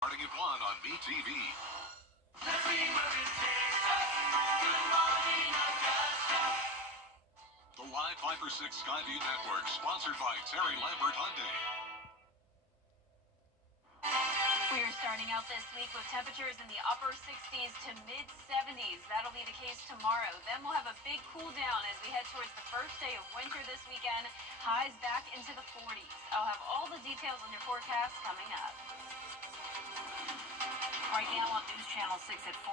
Starting at 1 on BTV. The Live 5 for 6 Skyview Network, sponsored by Terry Lambert Hyundai. We are starting out this week with temperatures in the upper 60s to mid 70s. That'll be the case tomorrow. Then we'll have a big cool down as we head towards the first day of winter this weekend. Highs back into the 40s. I'll have all the details on your forecast coming up. Right now on News Channel 6 at 4,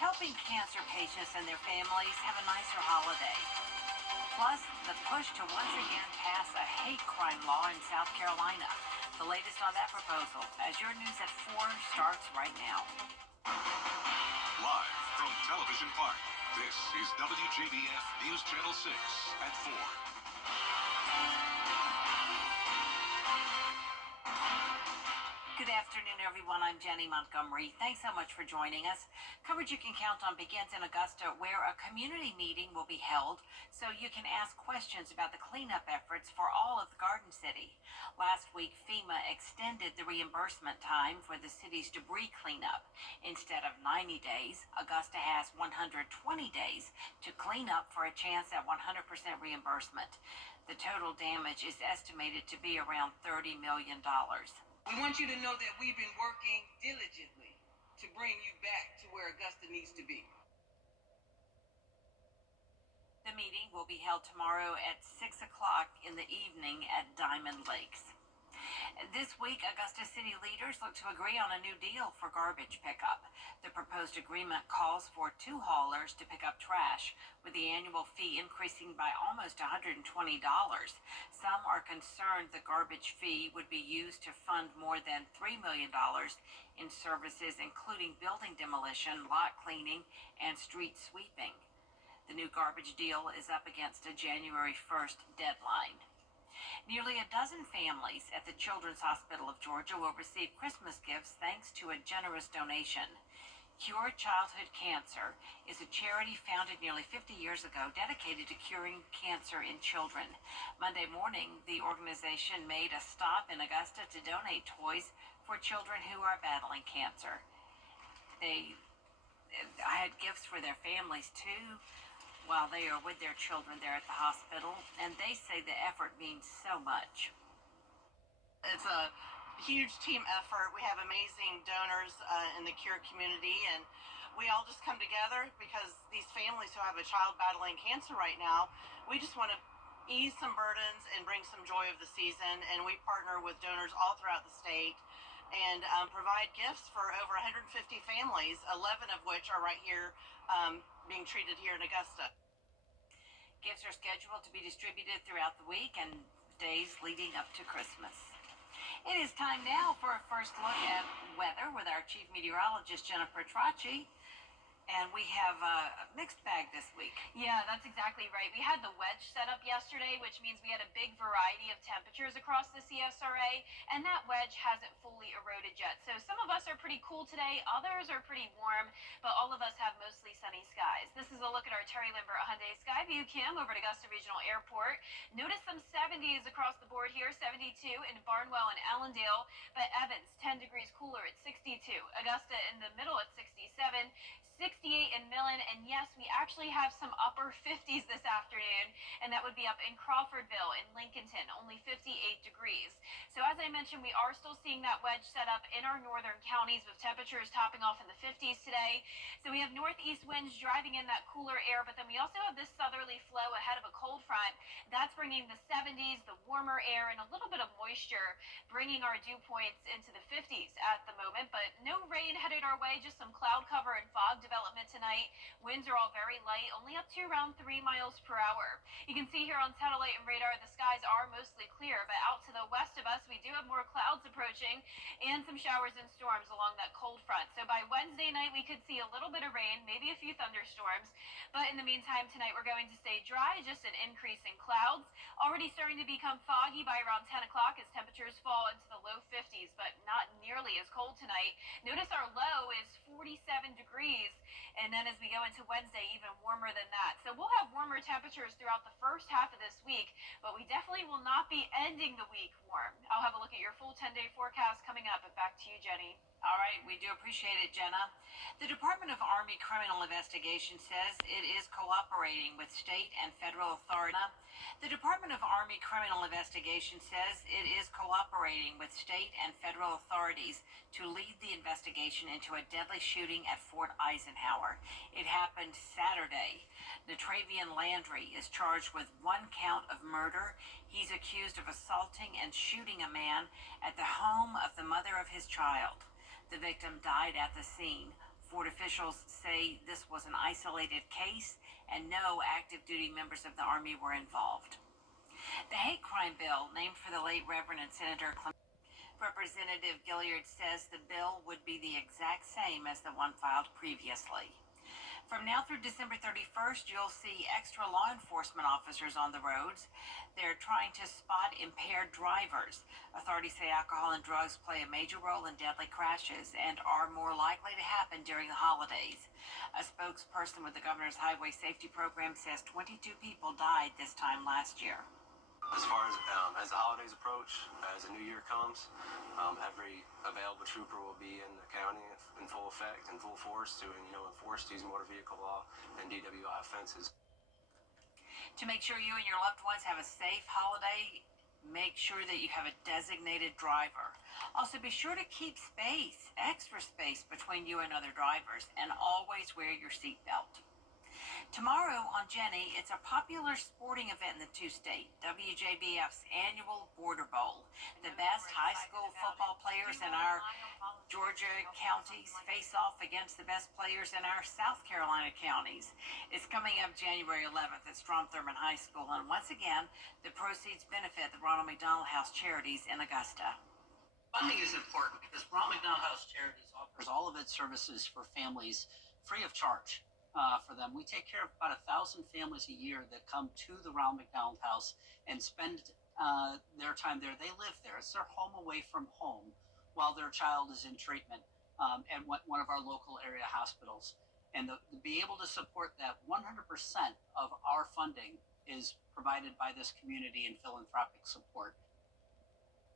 helping cancer patients and their families have a nicer holiday. Plus, the push to once again pass a hate crime law in South Carolina. The latest on that proposal, as your News at 4 starts right now. Live from Television Park, this is WJBF News Channel 6 at 4. Good afternoon, everyone. I'm Jenny Montgomery. Thanks so much for joining us. Coverage you can count on begins in Augusta, where a community meeting will be held so you can ask questions about the cleanup efforts for all of the Garden City. Last week, FEMA extended the reimbursement time for the city's debris cleanup. Instead of 90 days, Augusta has 120 days to clean up for a chance at 100% reimbursement. The total damage is estimated to be around $30 million. We want you to know that we've been working diligently to bring you back to where Augusta needs to be. The meeting will be held tomorrow at 6 o'clock in the evening at Diamond Lakes. This week, Augusta City leaders look to agree on a new deal for garbage pickup. The proposed agreement calls for 2 haulers to pick up trash, with the annual fee increasing by almost $120. Some are concerned the garbage fee would be used to fund more than $3 million in services, including building demolition, lot cleaning, and street sweeping. The new garbage deal is up against a January 1st deadline. Nearly a dozen families at the Children's Hospital of Georgia will receive Christmas gifts thanks to a generous donation. Cure Childhood Cancer is a charity founded nearly 50 years ago dedicated to curing cancer in children. Monday morning, the organization made a stop in Augusta to donate toys for children who are battling cancer. They had gifts for their families too, while they are with their children there at the hospital, and they say the effort means so much. It's a huge team effort. We have amazing donors in the Cure community, and we all just come together because these families who have a child battling cancer right now, we just want to ease some burdens and bring some joy of the season, and we partner with donors all throughout the state and provide gifts for over 150 families, 11 of which are right here being treated here in Augusta. Gifts are scheduled to be distributed throughout the week and days leading up to Christmas. It is time now for a first look at weather with our chief meteorologist, Jennifer Tracci. And we have a mixed bag this week. Yeah, that's exactly right. We had the wedge set up yesterday, which means we had a big variety of temperatures across the CSRA, and that wedge hasn't fully eroded yet. So some of us are pretty cool today, others are pretty warm, but all of us have mostly sunny skies. This is a look at our Terry Lambert Hyundai Skyview Cam over at Augusta Regional Airport. Notice some 70s across the board here, 72 in Barnwell and Allendale, but Evans, 10 degrees cooler at 62. Augusta in the middle at 67. 68 in Millen, and yes, we actually have some upper 50s this afternoon, and that would be up in Crawfordville and Lincolnton, only 58 degrees. So as I mentioned, we are still seeing that wedge set up in our northern counties with temperatures topping off in the 50s today. So we have northeast winds driving in that cooler air, but then we also have this southerly flow ahead of a cold front. That's bringing the 70s, the warmer air, and a little bit of moisture, bringing our dew points into the 50s at the moment, but no rain headed our way, just some cloud cover and fog development tonight. Winds are all very light, only up to around 3 miles per hour. You can see here on satellite and radar, the skies are mostly clear, but out to the west of us, we do have more clouds approaching and some showers and storms along that cold front. So by Wednesday night, we could see a little bit of rain, maybe a few thunderstorms, but in the meantime, tonight we're going to stay dry, just an increase in clouds. Already starting to become foggy by around 10 o'clock as temperatures fall into the low 50s, but not nearly as cold tonight. Notice our low is 47 degrees, and then as we go into Wednesday, even warmer than that. So we'll have warmer temperatures throughout the first half of this week, but we definitely will not be ending the week warm. I'll have a look at your full 10-day forecast coming up, but back to you, Jenny. All right, we do appreciate it, Jenna. The Department of Army Criminal Investigation says it is cooperating with state and federal authorities. The Department of Army Criminal Investigation says it is cooperating with state and federal authorities to lead the investigation into a deadly shooting at Fort Eisenhower. It happened Saturday. Natravian Landry is charged with 1 count of murder. He's accused of assaulting and shooting a man at the home of the mother of his child. The victim died at the scene. Fort officials say this was an isolated case and no active duty members of the Army were involved. The hate crime bill, named for the late Reverend and Senator Representative Gilliard, says the bill would be the exact same as the one filed previously. From now through December 31st, you'll see extra law enforcement officers on the roads. They're trying to spot impaired drivers. Authorities say alcohol and drugs play a major role in deadly crashes and are more likely to happen during the holidays. A spokesperson with the Governor's Highway Safety Program says 22 people died this time last year. As far as the holidays approach, as the new year comes, every available trooper will be in the county in full effect and full force to enforce these motor vehicle law and DWI offenses. To make sure you and your loved ones have a safe holiday, make sure that you have a designated driver. Also, be sure to keep space, extra space between you and other drivers, and always wear your seatbelt. Tomorrow on Jenny, it's a popular sporting event in the two-state, WJBF's annual Border Bowl. The best high school football players in our Georgia counties face off against the best players in our South Carolina counties. It's coming up January 11th at Strom Thurmond High School, and once again, the proceeds benefit the Ronald McDonald House Charities in Augusta. Funding is important because Ronald McDonald House Charities offers all of its services for families free of charge. For them, we take care of about 1,000 families a year that come to the Ronald McDonald House and spend their time there. They live there. It's their home away from home while their child is in treatment at one of our local area hospitals. And to be able to support that, 100% of our funding is provided by this community and philanthropic support.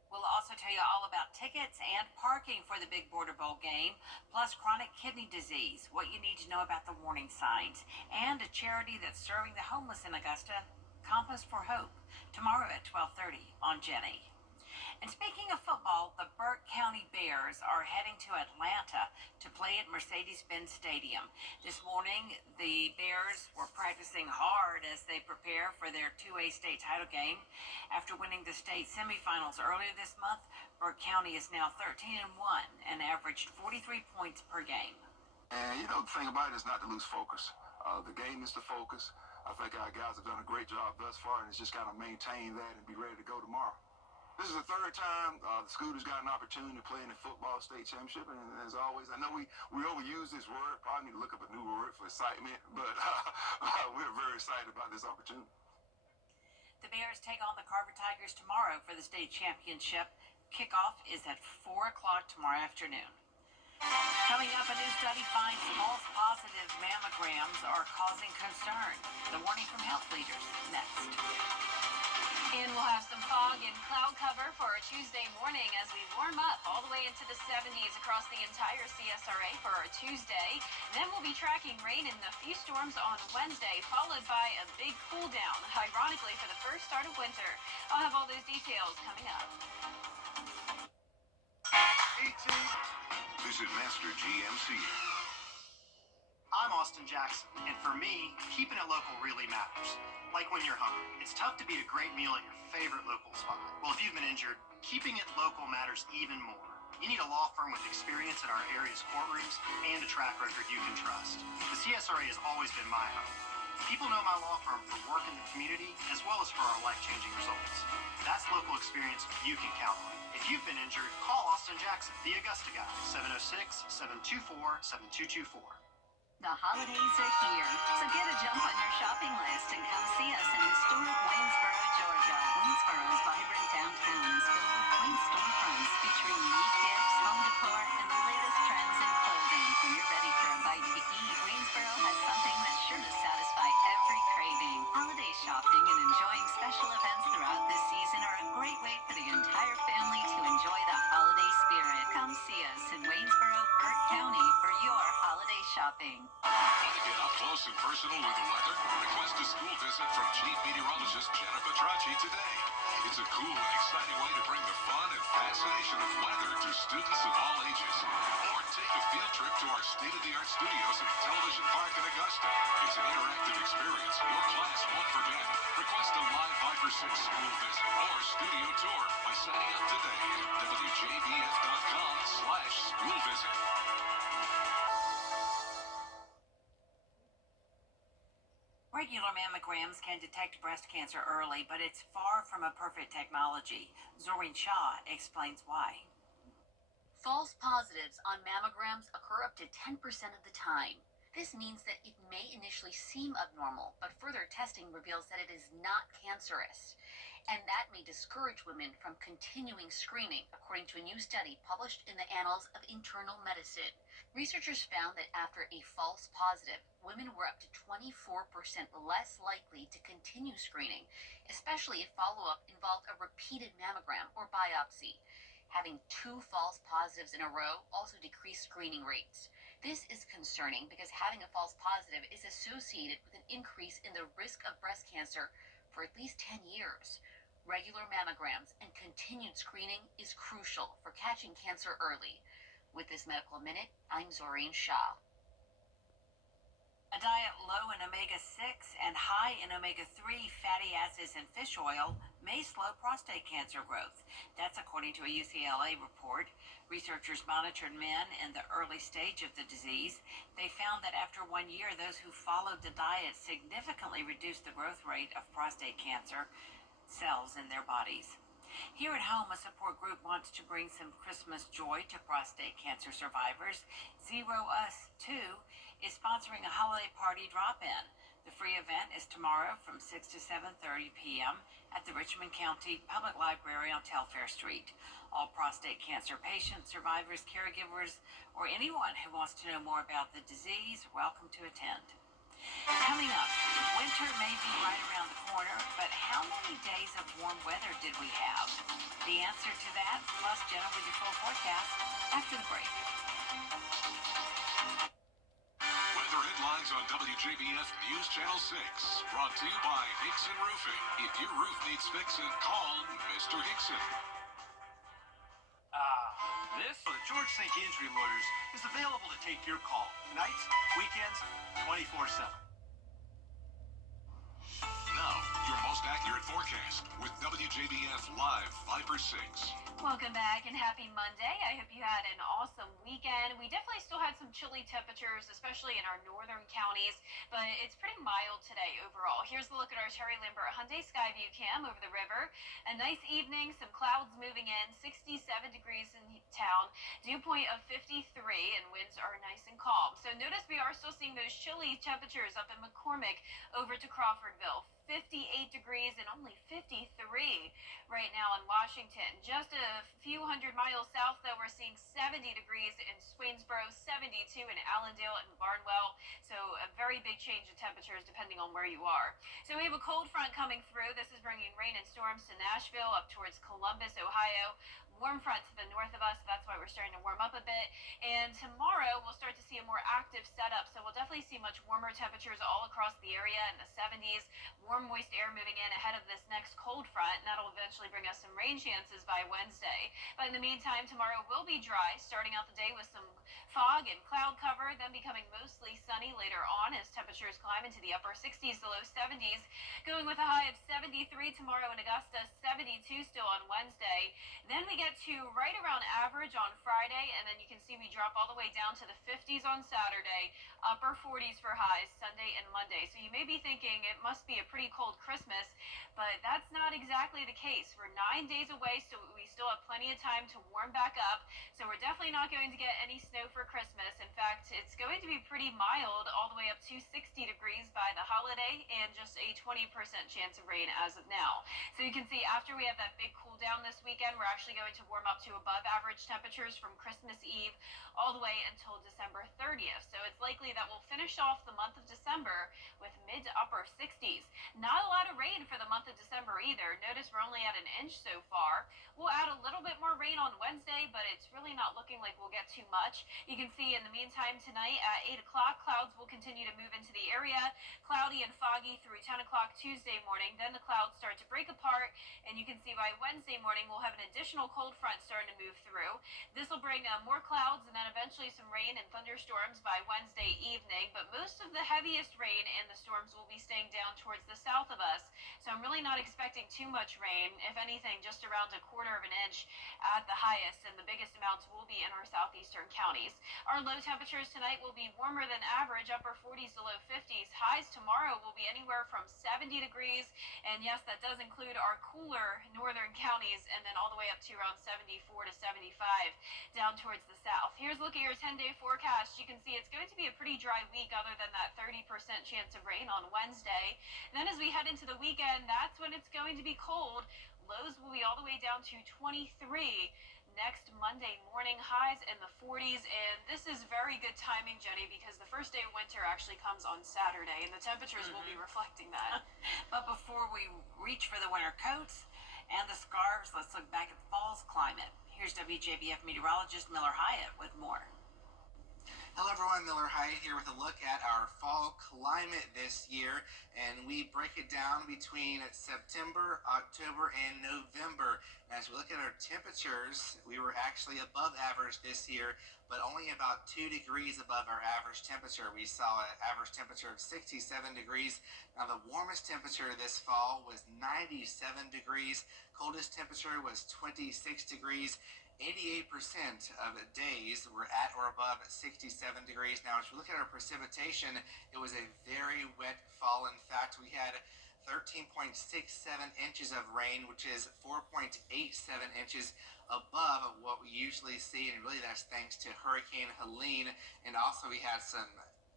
We'll also tell you all about tickets and parking for the Big Border Bowl game, plus chronic kidney disease, what you need to know about the warning signs, and a charity that's serving the homeless in Augusta, Compass for Hope, tomorrow at 12:30 on Jenny. And speaking of football, the Burke County Bears are heading to Atlanta to play at Mercedes-Benz Stadium. This morning, the Bears were practicing hard as they prepare for their 2A state title game. After winning the state semifinals earlier this month, Burke County is now 13-1 and averaged 43 points per game. And the thing about it is not to lose focus. The game is the focus. I think our guys have done a great job thus far, and it's just got to maintain that and be ready to go tomorrow. This is the third time the Scooters got an opportunity to play in the football state championship, and as always, I know we overuse this word. Probably need to look up a new word for excitement, but we're very excited about this opportunity. The Bears take on the Carver Tigers tomorrow for the state championship. Kickoff is at 4 o'clock tomorrow afternoon. Coming up, a new study finds false positive mammograms are causing concern. The warning from health leaders next. And we'll have some fog and cloud cover for our Tuesday morning as we warm up all the way into the 70s across the entire CSRA for our Tuesday. Then we'll be tracking rain and a few storms on Wednesday, followed by a big cool down, ironically, for the first start of winter. I'll have all those details coming up. Visit Master GMC. I'm Austin Jackson, and for me, keeping it local really matters. Like when you're hungry, it's tough to beat a great meal at your favorite local spot. Well, if you've been injured, keeping it local matters even more. You need a law firm with experience in our area's courtrooms and a track record you can trust. The CSRA has always been my home. People know my law firm for work in the community as well as for our life-changing results. That's local experience you can count on. If you've been injured, call Austin Jackson, the Augusta guy, 706-724-7224. The holidays are here, so get a jump on your shopping list and come see us in historic Waynesboro, Georgia. Waynesboro's vibrant downtown is filled with quaint storefronts featuring unique gifts, home decor, and the latest trends in clothing. When you're ready for a bite to eat, Waynesboro has something that's sure to satisfy every craving. Holiday shopping and enjoying special events throughout this season are a great way for the entire family to enjoy the holiday spirit. Come see us in Waynesboro, shopping. Want to get up close and personal with the weather? Request a school visit from Chief Meteorologist Jenna Petracci today. It's a cool and exciting way to bring the fun and fascination of weather to students of all ages. Or take a field trip to our state-of-the-art studios at Television Park in Augusta. It's an interactive experience your class won't forget. Request a live Viper 6 school visit or studio tour by signing up today at WJBF.com/school visit. Regular mammograms can detect breast cancer early, but it's far from a perfect technology. Zoreen Shah explains why. False positives on mammograms occur up to 10% of the time. This means that it may initially seem abnormal, but further testing reveals that it is not cancerous. And that may discourage women from continuing screening, according to a new study published in the Annals of Internal Medicine. Researchers found that after a false positive, women were up to 24% less likely to continue screening, especially if follow-up involved a repeated mammogram or biopsy. Having 2 false positives in a row also decreased screening rates. This is concerning because having a false positive is associated with an increase in the risk of breast cancer for at least 10 years. Regular mammograms and continued screening is crucial for catching cancer early. With this Medical Minute, I'm Zoreen Shah. A diet low in omega-6 and high in omega-3 fatty acids and fish oil may slow prostate cancer growth. That's according to a UCLA report. Researchers monitored men in the early stage of the disease. They found that after 1 year, those who followed the diet significantly reduced the growth rate of prostate cancer cells in their bodies. Here at home, a support group wants to bring some Christmas joy to prostate cancer survivors. Zero Us 2 is sponsoring a holiday party drop-in. The free event is tomorrow from 6 to 7:30 p.m. at the Richmond County Public Library on Telfair Street. All prostate cancer patients, survivors, caregivers, or anyone who wants to know more about the disease are welcome to attend. Coming up, winter may be right around the corner, but how many days of warm weather did we have? The answer to that, plus Jenna with your full forecast after the break. Weather headlines on WJBF News Channel 6. Brought to you by Hickson Roofing. If your roof needs fixing, call Mr. Hickson. This, the George Sink Injury Lawyers, is available to take your call. Nights, weekends, 24/7. Now, your most accurate forecast with WJBF Live Viper 6. Welcome back and happy Monday. I hope you had an awesome weekend. We definitely still had some chilly temperatures, especially in our northern counties, but it's pretty mild today overall. Here's a look at our Terry Lambert Hyundai Skyview cam over the river. A nice evening, some clouds moving in, 67 degrees in town, dew point of 53, and winds are nice and calm. So notice we are still seeing those chilly temperatures up in McCormick over to Crawfordville. 58 degrees and only 53 right now in Washington. Just a few hundred miles south, though, we're seeing 70 degrees in Swainsboro, 72 in Allendale and Barnwell. So a very big change in temperatures depending on where you are. So we have a cold front coming through. This is bringing rain and storms to Nashville, up towards Columbus, Ohio. Warm front to the north of us, so that's why we're starting to warm up a bit. And tomorrow we'll start to see a more active setup, so we'll definitely see much warmer temperatures all across the area in the 70s. Warm, moist air moving in ahead of this next cold front, and that'll eventually bring us some rain chances by Wednesday. But in the meantime, tomorrow will be dry, starting out the day with some fog and cloud cover, then becoming mostly sunny later on as temperatures climb into the upper 60s to low 70s, going with a high of 73 tomorrow in Augusta, 72 still on Wednesday. Then we get to right around average on Friday, and then you can see we drop all the way down to the 50s on Saturday, upper 40s for highs Sunday and Monday. So you may be thinking it must be a pretty cold Christmas, but that's not exactly the case. We're 9 days away, so we still have plenty of time to warm back up. So we're definitely not going to get any snow for Christmas. In fact, it's going to be pretty mild all the way up to 60 degrees by the holiday and just a 20% chance of rain as of now. So you can see after we have that big cool down this weekend, we're actually going to warm up to above average temperatures from Christmas Eve all the way until December 30th. So it's likely that we'll finish off the month of December with mid to upper 60s. Not a lot of rain for the month of December either. Notice we're only at an inch so far. We'll add a little bit more rain on Wednesday, but it's really not looking like we'll get too much. You can see in the meantime tonight at 8 o'clock, clouds will continue to move into the area. Cloudy and foggy through 10 o'clock Tuesday morning. Then the clouds start to break apart, and you can see by Wednesday morning we'll have an additional cold front starting to move through. This will bring more clouds and then eventually some rain and thunderstorms by Wednesday evening. But most of the heaviest rain and the storms will be staying down towards the south of us. So I'm really not expecting too much rain. If anything, just around a quarter of an inch at the highest, and the biggest amounts will be in our southeastern counties. Our low temperatures tonight will be warmer than average, upper 40s to low 50s. Highs tomorrow will be anywhere from 70 degrees, and yes, that does include our cooler northern counties, and then all the way up to around 74 to 75 down towards the south. Here's a look at your 10-day forecast. You can see it's going to be a pretty dry week other than that 30% chance of rain on Wednesday. And then as we head into the weekend, that's when it's going to be cold. Lows will be all the way down to 23 next Monday morning, highs in the 40s. And this is very good timing, Jenny, because the first day of winter actually comes on Saturday, and the temperatures will be reflecting that. But before we reach for the winter coats and the scarves, let's look back at fall's climate. Here's WJBF meteorologist Miller Hyatt with more. Hello everyone, Miller Hyatt here with a look at our fall climate this year, and we break it down between September, October, and November. And as we look at our temperatures, we were actually above average this year, but only about 2 degrees above our average temperature. We saw an average temperature of 67 degrees. Now the warmest temperature this fall was 97 degrees. Coldest temperature was 26 degrees. 88% of days were at or above 67 degrees. Now, as we look at our precipitation, it was a very wet fall. In fact, we had 13.67 inches of rain, which is 4.87 inches above what we usually see, and really that's thanks to Hurricane Helene. And also we had some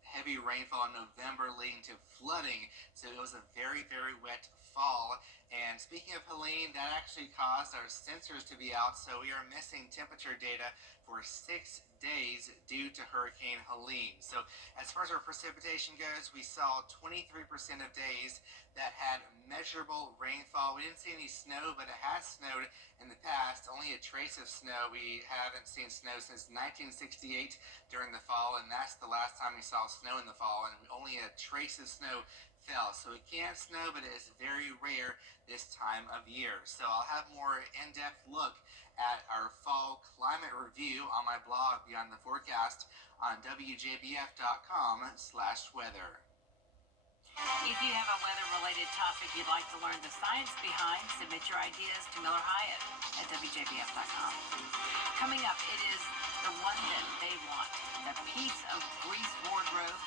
heavy rainfall in November leading to flooding, so it was a very, very wet fall. And speaking of Helene, that actually caused our sensors to be out, so we are missing temperature data for 6 days due to Hurricane Helene. So as far as our precipitation goes, we saw 23% of days that had measurable rainfall. We didn't see any snow, but it has snowed in the past. Only a trace of snow. We haven't seen snow since 1968 during the fall, and that's the last time we saw snow in the fall, and only a trace of snow fell. So it can snow, but it is very rare this time of year. So I'll have more in-depth look at our fall climate review on my blog Beyond the Forecast on WJBF.com/weather. If you have a weather-related topic you'd like to learn the science behind, submit your ideas to Miller Hyatt at WJBF.com. Coming up, it is the one that they want, the piece of grease wardrobe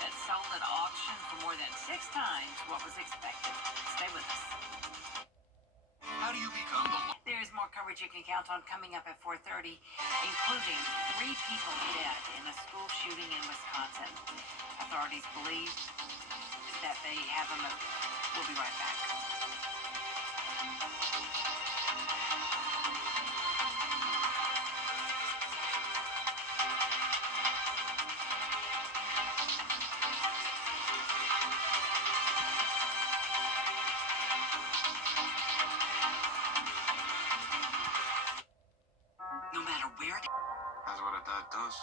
that sold at auction for more than 6 times what was expected. Stay with us. How do you become the There's more coverage you can count on coming up at 4:30, including 3 people dead in a school shooting in Wisconsin. Authorities believe that they have a motive. We'll be right back. No matter where. That's what that does.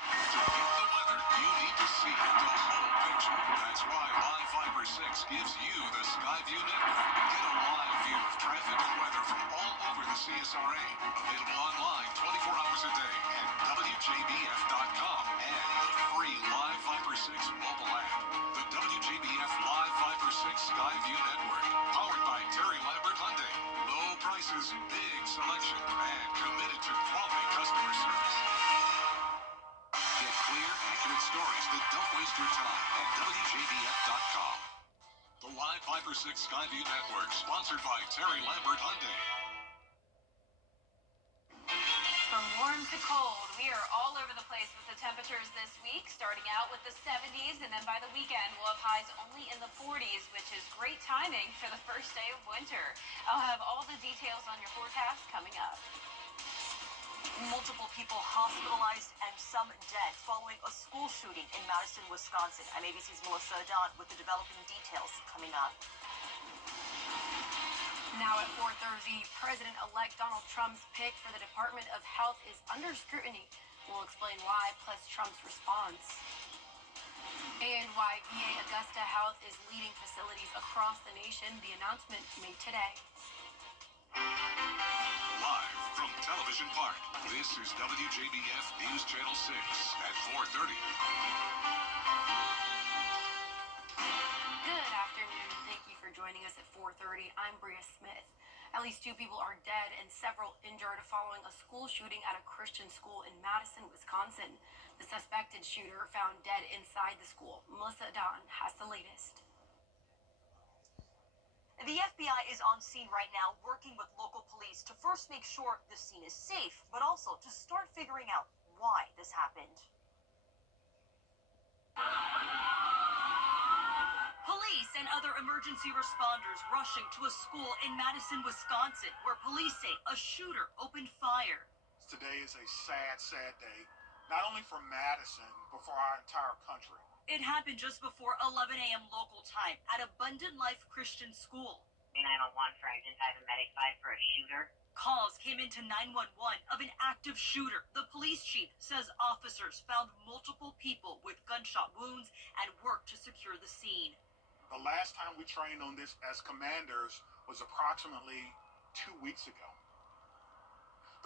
To get the weather, you need to see the whole picture. That's why Live Fiber 6 gives you the Skyview network. Get a live view of traffic and weather from all over the CSRA. Available online 24 hours a day at WJBF.com and the free Live Fiber 6 mobile app. The WJBF Live Fiber 6 Skyview network, powered by Terry Lambert Hyundai. Low prices, big selection, and committed to quality customer service. Get clear, accurate stories that don't waste your time at WJBF.com. The Live Fiber 6 Skyview Network, sponsored by Terry Lambert Hyundai. From warm to cold, we are all over the place with the temperatures this week, starting out with the 70s, and then by the weekend we'll have highs only in the 40s, which is great timing for the first day of winter. I'll have all the details on your forecast coming up. Multiple people hospitalized and some dead following a school shooting in Madison, Wisconsin. I'm ABC's Melissa Adant with the developing details coming up. Now at 4:30, President-elect Donald Trump's pick for the Department of Health is under scrutiny. We'll We'll explain why, plus Trump's response. And why VA Augusta Health is leading facilities across the nation. The announcement made today. Live from Television Park, this is WJBF News Channel 6 at 4:30. Good afternoon. Thank you for joining us at 4:30. I'm Bria Smith. At least 2 people are dead and several injured following a school shooting at a Christian school in Madison, Wisconsin. The suspected shooter found dead inside the school. Melissa Don has the latest. The FBI is on scene right now working with local police to first make sure the scene is safe, but also to start figuring out why this happened. Police and other emergency responders rushing to a school in Madison, Wisconsin, where police say a shooter opened fire. Today is a sad, sad day, not only for Madison, but for our entire country. It happened just before 11 a.m. local time at Abundant Life Christian School. 911 for identified medic 5 for a shooter. Calls came into 911 of an active shooter. The police chief says officers found multiple people with gunshot wounds and worked to secure the scene. The last time we trained on this as commanders was approximately 2 weeks ago.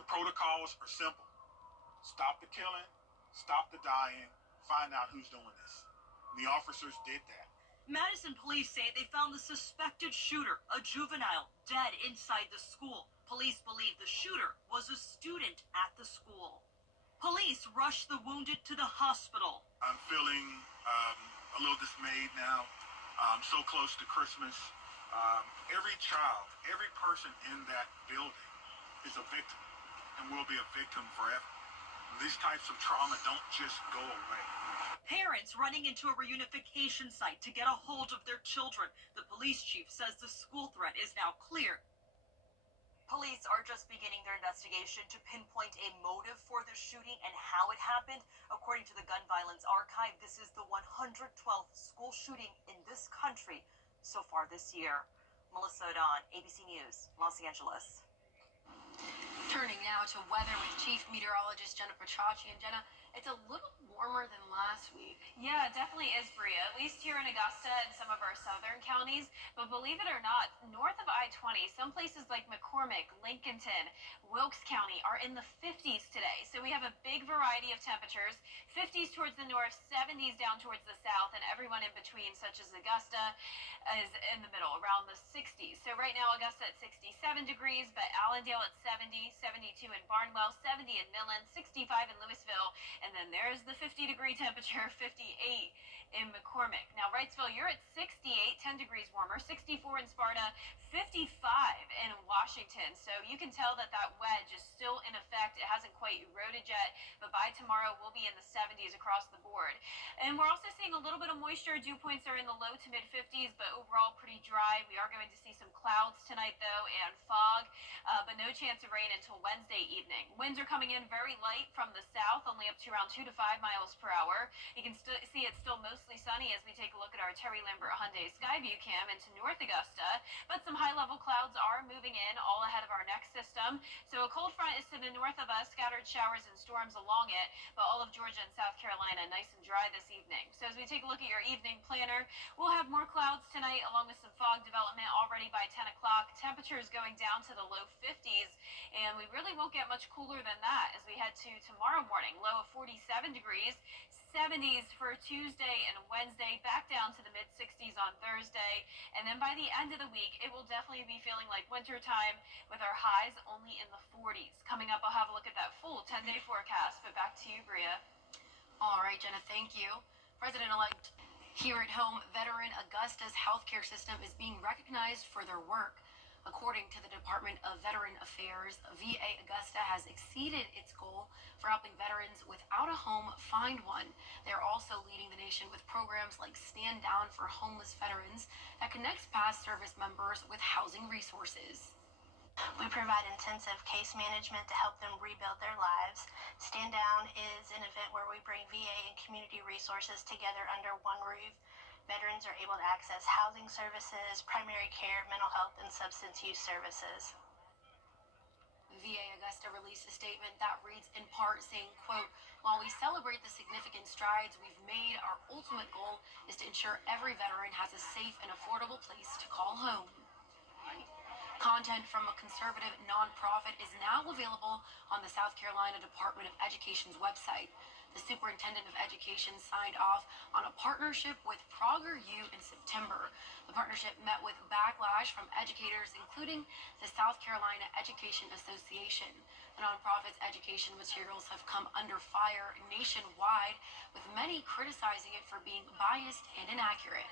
The protocols are simple. Stop the killing, stop the dying, find out who's doing this. The officers did that. Madison police say they found the suspected shooter, a juvenile, dead inside the school. Police believe the shooter was a student at the school. Police rushed the wounded to the hospital. I'm feeling a little dismayed now. So close to Christmas. Every child, every person in that building is a victim and will be a victim forever. These types of trauma don't just go away. Parents running into a reunification site to get a hold of their children. The police chief says the school threat is now clear. Police are just beginning their investigation to pinpoint a motive for the shooting and how it happened. According to the Gun Violence Archive, this is the 112th school shooting in this country so far this year. Melissa O'Don, ABC News, Los Angeles. Turning now to weather with Chief Meteorologist Jenna Petracci. And Jenna, it's a little warmer than last week. Yeah, it definitely is, Bria. At least here in Augusta and some of our southern counties. But believe it or not, north of I-20, some places like McCormick, Lincolnton, Wilkes County are in the 50s today. So we have a big variety of temperatures. 50s towards the north, 70s down towards the south, and everyone in between, such as Augusta, is in the middle, around the 60s. So right now, Augusta at 67 degrees, but Allendale at 70, 72 in Barnwell, 70 in Millen, 65 in Louisville, and then there's the 50-degree temperature, 58 in McCormick. Now, Wrightsville, you're at 68, 10 degrees warmer, 64 in Sparta, 55 in Washington. So you can tell that that wedge is still in effect. It hasn't quite eroded yet, but by tomorrow, we'll be in the 70s across the board. And we're also seeing a little bit of moisture. Dew points are in the low to mid-50s, but overall pretty dry. We are going to see some clouds tonight, though, and fog, but no chance of rain until Wednesday evening. Winds are coming in very light from the south, only up to around 2 to 5 miles per hour. You can see it's still mostly sunny as we take a look at our Terry Lambert Hyundai Skyview cam into North Augusta, but some high-level clouds are moving in all ahead of our next system. So a cold front is to the north of us, scattered showers and storms along it, but all of Georgia and South Carolina nice and dry this evening. So as we take a look at your evening planner, we'll have more clouds tonight along with some fog development already by 10 o'clock. Temperatures going down to the low 50s, and we really won't get much cooler than that as we head to tomorrow morning. Low of 47 degrees, 70s for Tuesday and Wednesday, back down to the mid-60s on Thursday, and then by the end of the week, it will definitely be feeling like winter time with our highs only in the 40s. Coming up, I'll have a look at that full 10-day forecast, but back to you, Bria. All right, Jenna, thank you. President-elect here at home, veteran Augusta's healthcare system is being recognized for their work. According to the Department of Veteran Affairs, VA Augusta has exceeded its goal for helping veterans without a home find one. They're also leading the nation with programs like Stand Down for Homeless Veterans that connects past service members with housing resources. We provide intensive case management to help them rebuild their lives. Stand Down is an event where we bring VA and community resources together under one roof. Veterans are able to access housing services, primary care, mental health, and substance use services. VA Augusta released a statement that reads in part saying, quote, "While we celebrate the significant strides we've made, our ultimate goal is to ensure every veteran has a safe and affordable place to call home." Content from a conservative nonprofit is now available on the South Carolina Department of Education's website. The Superintendent of Education signed off on a partnership with ProggerU in September. The partnership met with backlash from educators, including the South Carolina Education Association. The nonprofit's education materials have come under fire nationwide, with many criticizing it for being biased and inaccurate.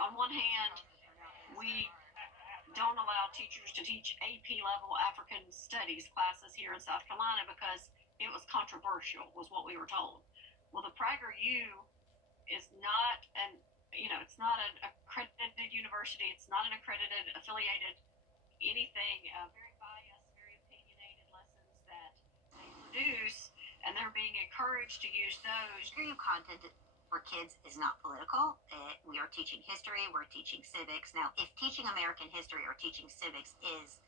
On one hand, we don't allow teachers to teach AP level African studies classes here in South Carolina because it was controversial, was what we were told. Well, the ProggerU is not it's not an accredited university. It's not an accredited, affiliated anything. Very biased, very opinionated lessons that they produce, and they're being encouraged to use those. ProggerU content for kids is not political. We are teaching history, we're teaching civics. Now, if teaching American history or teaching civics is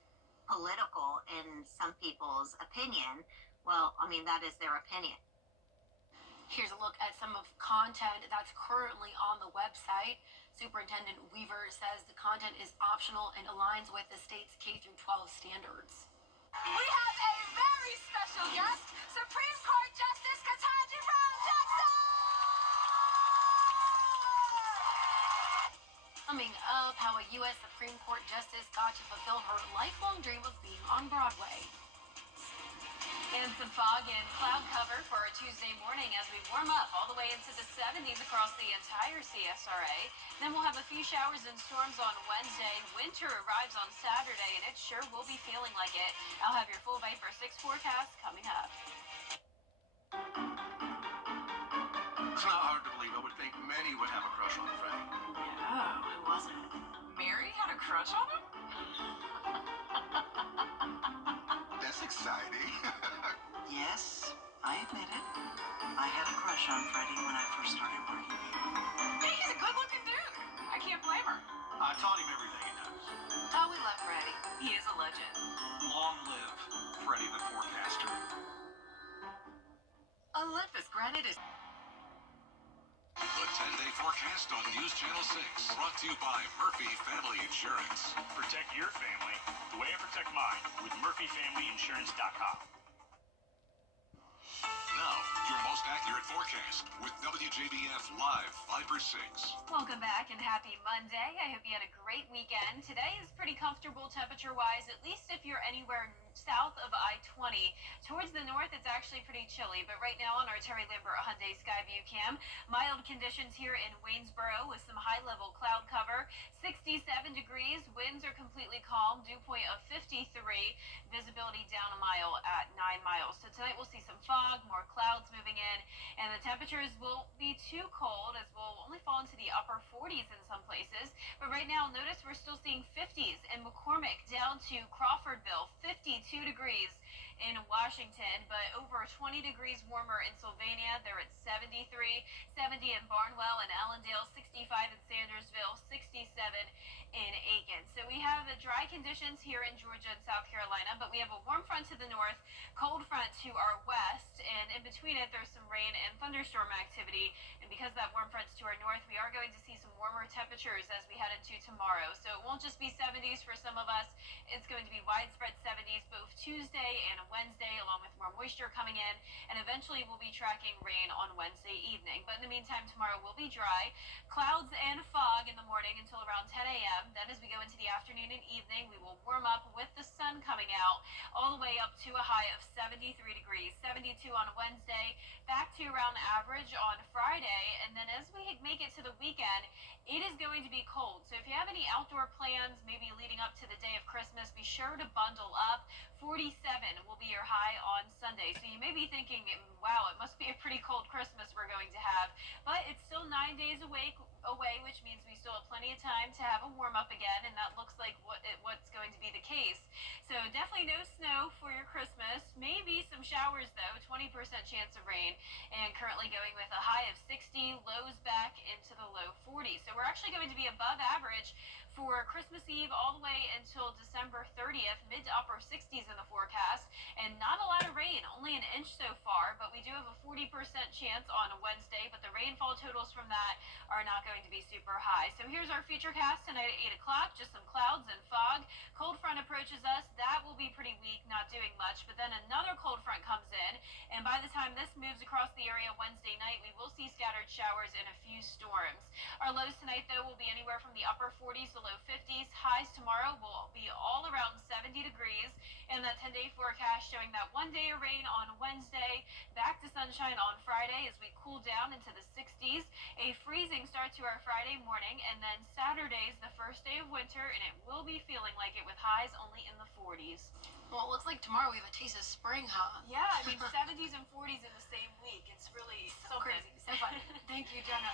political in some people's opinion, well, I mean, that is their opinion. Here's a look at some of content that's currently on the website. Superintendent Weaver says the content is optional and aligns with the state's K-12 standards. We have a very special guest, Supreme Court Justice Ketanji Brown Jackson! Coming up, how a U.S. Supreme Court justice got to fulfill her lifelong dream of being on Broadway. And some fog and cloud cover for a Tuesday morning as we warm up all the way into the 70s across the entire CSRA. Then we'll have a few showers and storms on Wednesday. Winter arrives on Saturday, and it sure will be feeling like it. I'll have your full Viper 6 forecast coming up. It's not hard to believe. I would think many would have a crush on Freddie. Yeah, who was it? Mary had a crush on him? That's exciting. Yes, I admit it. I had a crush on Freddie when I first started working here. Hey, he's a good-looking dude. I can't blame her. I taught him everything he knows. Oh, we love Freddie. He is a legend. Long live Freddie the forecaster. Olympus, granted, is... The 10-day forecast on News Channel 6, brought to you by Murphy Family Insurance. Protect your family the way I protect mine with MurphyFamilyInsurance.com. Now, your most accurate forecast with WJBF Live Viper 6. Welcome back and happy Monday. I hope you had a great weekend. Today is pretty comfortable temperature-wise, at least if you're anywhere south of I-20. Towards the north, it's actually pretty chilly, but right now on our Terry Lambert Hyundai Skyview cam, mild conditions here in Waynesboro with some high-level cloud cover. 67 degrees, winds are completely calm, dew point of 53, visibility down a mile at 9 miles. So tonight we'll see some fog, more clouds moving in, and the temperatures won't be too cold as we'll only fall into the upper 40s in some places. But right now, notice we're still seeing 50s in McCormick down to Crawfordville, 52 degrees in Washington, but over 20 degrees warmer in Sylvania. They're at 73, 70 in Barnwell and Allendale, 65 in Sandersville, 67 in Aiken. So we have the dry conditions here in Georgia and South Carolina, but we have a warm front to the north, cold front to our west, and in between it there's some rain and thunderstorm activity. And because that warm front's to our north, we are going to see some warmer temperatures as we head into tomorrow. So it won't just be 70s for some of us. It's going to be widespread 70s both Tuesday and Wednesday, along with more moisture coming in, and eventually we'll be tracking rain on Wednesday evening. But in the meantime, tomorrow will be dry. Clouds and fog in the morning until around 10 a.m. Then as we go into the afternoon and evening, we will warm up with the sun coming out all the way up to a high of 73 degrees, 72 on Wednesday, back to around average on Friday. And then as we make it to the weekend, it is going to be cold. So if you have any outdoor plans, maybe leading up to the day of Christmas, be sure to bundle up. 47 will be your high on Sunday. So you may be thinking, wow, it must be a pretty cold Christmas we're going to have. But it's still 9 days away, which means we still have plenty of time to have a warm up again. And that looks like what's going to be the case. So definitely no snow for your Christmas. Maybe some showers, though, 20% chance of rain. And currently going with a high of 60, lows back into the low 40s. So we're actually going to be above average for Christmas Eve all the way until December 30th, mid to upper 60s in the forecast, and not a lot of rain, only an inch so far, but we do have a 40% chance on Wednesday, but the rainfall totals from that are not going to be super high. So here's our futurecast tonight at 8 o'clock, just some clouds and fog. Cold front approaches us. That will be pretty weak, not doing much, but then another cold front comes in, and by the time this moves across the area Wednesday night, we will see scattered showers and a few storms. Our lows tonight, though, will be anywhere from the upper 40s to low 50s. Highs tomorrow will be all around 70 degrees, and that 10-day forecast showing that 1 day of rain on Wednesday, back to sunshine on Friday as we cool down into the 60s. A freezing start to our Friday morning, and then Saturday's the first day of winter, and it will be feeling like it with highs only in the 40s. Well, it looks like tomorrow we have a taste of spring, huh? Yeah, I mean, 70s and 40s in the same week. It's really So crazy, so fun. Thank you, Jenna.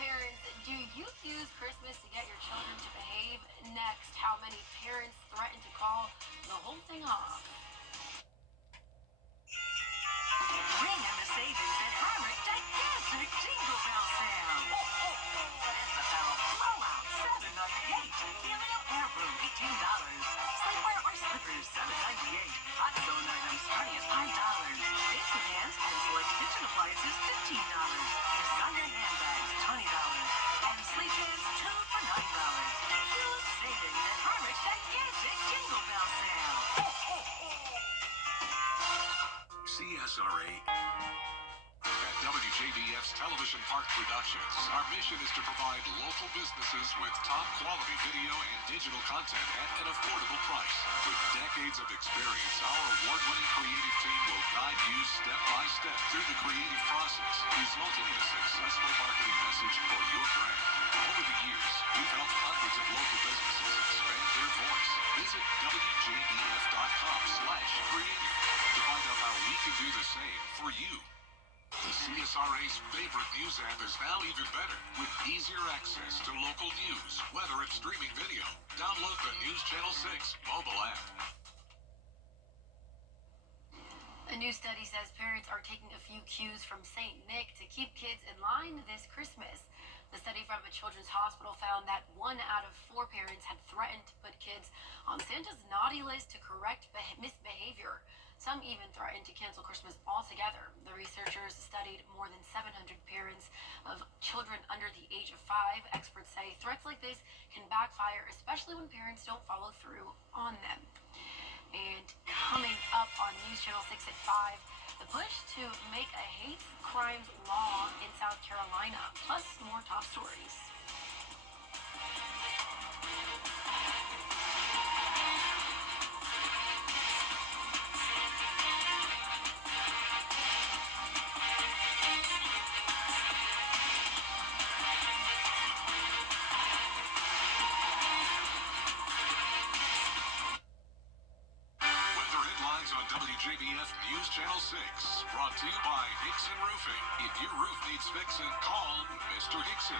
Parents, do you use Christmas to get your children to behave? Next, how many parents threaten to call the whole thing off? Ring in the savings at Heinrich gigantic Jingle Bell sale. It's a barrel blowout, $7.98. Helium air room, $18. Sleepwear or slippers, $7.98. Hot zone items starting at $5. Basic pans and select kitchen appliances, $15. Designer handbags, $20. And sleep pans, 2 for $9. Huge savings at Heinrich gigantic Jingle Bell sale. CSRA. At WJBF's Television Park Productions, our mission is to provide local businesses with top quality video and digital content at an affordable price. With decades of experience, our award-winning creative team will guide you step by step through the creative process, resulting in a successful marketing message for your brand. Over the years, we've helped hundreds of local businesses expand their voice. Visit WJBF.com/creative to find out how we can do the same for you. The CSRA's favorite news app is now even better, with easier access to local news, weather, and streaming video. Download the News Channel 6 mobile app. A new study says parents are taking a few cues from St. Nick to keep kids in line this Christmas. The study from a children's hospital found that 1 out of 4 parents had threatened to put kids on Santa's naughty list to correct misbehavior. Some even threatened to cancel Christmas altogether. The researchers studied more than 700 parents of children under the age of 5. Experts say threats like this can backfire, especially when parents don't follow through on them. And coming up on News Channel 6 at 5, the push to make a hate crimes law in South Carolina, plus more top stories. WJBF News Channel 6, brought to you by Hickson Roofing. If your roof needs fixing, call Mr. Hickson.